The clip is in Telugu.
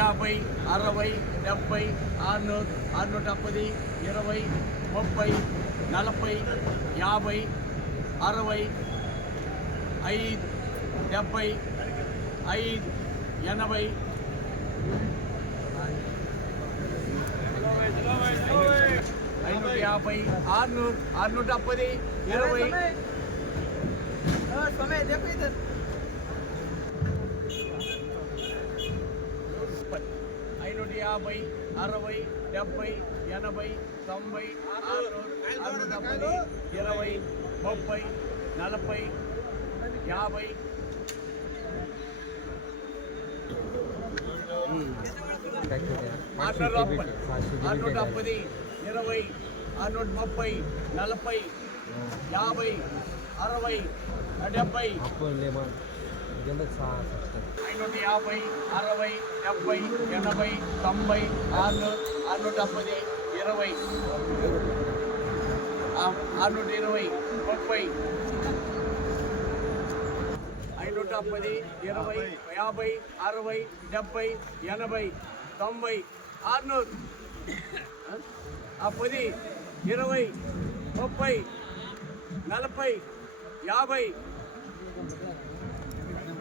యాభై అరవై డెబ్బై ఆరునూరు ఆరునూట పది ఇరవై ముప్పై నలభై యాభై అరవై ఐదు డెబ్బై ఐదు ఎనభై. ఐనూట యాభై ఆరునూరు ఆరునూట పది ఇరవై ఐనూట యాభై అరవై డెబ్బై ఎనభై తొంభై పది ఇరవై ముప్పై నలభై యాభై. ఆరునూట ముప్పై ఆరునూట పది ఇరవై ఆరునూట ముప్పై నలభై యాభై అరవై డెబ్బై. ఐనూట యాభై అరవై డెబ్బై ఎనభై తొంభై ఆరు ఆరునూట పది ఇరవై. ఆ- ఆరునూట ఇరవై ముప్పై. ఐనూట పది ఇరవై యాభై అరవై డెబ్బై ఎనభై తొంభై ఆరునూరు పది ఇరవై ముప్పై నలభై యాభై